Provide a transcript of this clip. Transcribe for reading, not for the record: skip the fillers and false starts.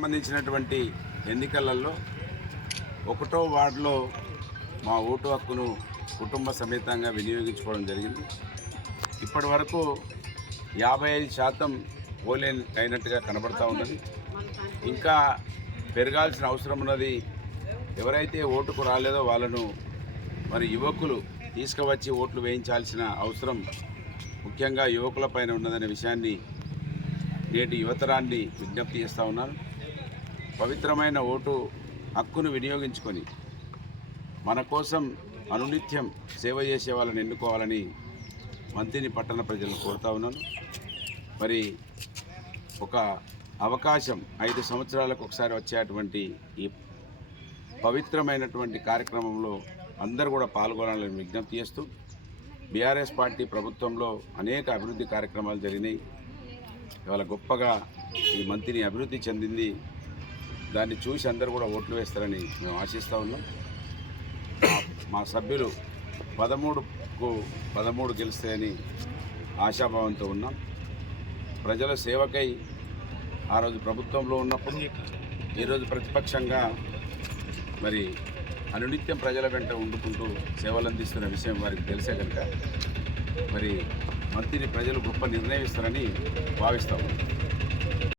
సంబంధించినటువంటి ఎన్నికలలో 1వ వార్డులో మా ఓటు హక్కును కుటుంబ సమేతంగా వినియోగించుకోవడం జరిగింది. ఇప్పటి వరకు 55% పోలింగ్ అయినట్టుగా కనబడతా ఉన్నది. ఇంకా పెరగాల్సిన అవసరం ఉన్నది. ఎవరైతే ఓటుకు రాలేదో వాళ్ళను మరి యువకులు తీసుకువచ్చి ఓట్లు వేయించాల్సిన అవసరం ముఖ్యంగా యువకులపైన ఉన్నదనే విషయాన్ని నేటి యువతరాన్ని విజ్ఞప్తి చేస్తూ ఉన్నాను. పవిత్రమైన ఓటు హక్కును వినియోగించుకొని మన కోసం అనునిత్యం సేవ చేసే వాళ్ళని ఎన్నుకోవాలని మంత్రిని పట్టణ ప్రజలను కోరుతా ఉన్నాను. మరి ఒక అవకాశం 5 సంవత్సరాలకు ఒకసారి వచ్చేటువంటి ఈ పవిత్రమైనటువంటి కార్యక్రమంలో అందరూ కూడా పాల్గొనాలని విజ్ఞప్తి చేస్తూ, బీఆర్ఎస్ పార్టీ ప్రభుత్వంలో అనేక అభివృద్ధి కార్యక్రమాలు జరిగినాయి. ఇవాళ గొప్పగా ఈ మంత్రిని అభివృద్ధి చెందింది. దాన్ని చూసి అందరూ కూడా ఓట్లు వేస్తారని మేము ఆశిస్తూ ఉన్నాం. మా సభ్యులు 13కు 13 గెలుస్తాయని ఆశాభావంతో ఉన్నాం. ప్రజల సేవకై ఆ రోజు ప్రభుత్వంలో ఉన్నప్పుడు, ఈరోజు ప్రతిపక్షంగా మరి అనునిత్యం ప్రజల వెంట వండుకుంటూ సేవలు అందిస్తున్న విషయం వారికి తెలిసే కనుక మరి మంత్రిని ప్రజలు గొప్ప నిర్ణయిస్తారని భావిస్తాము.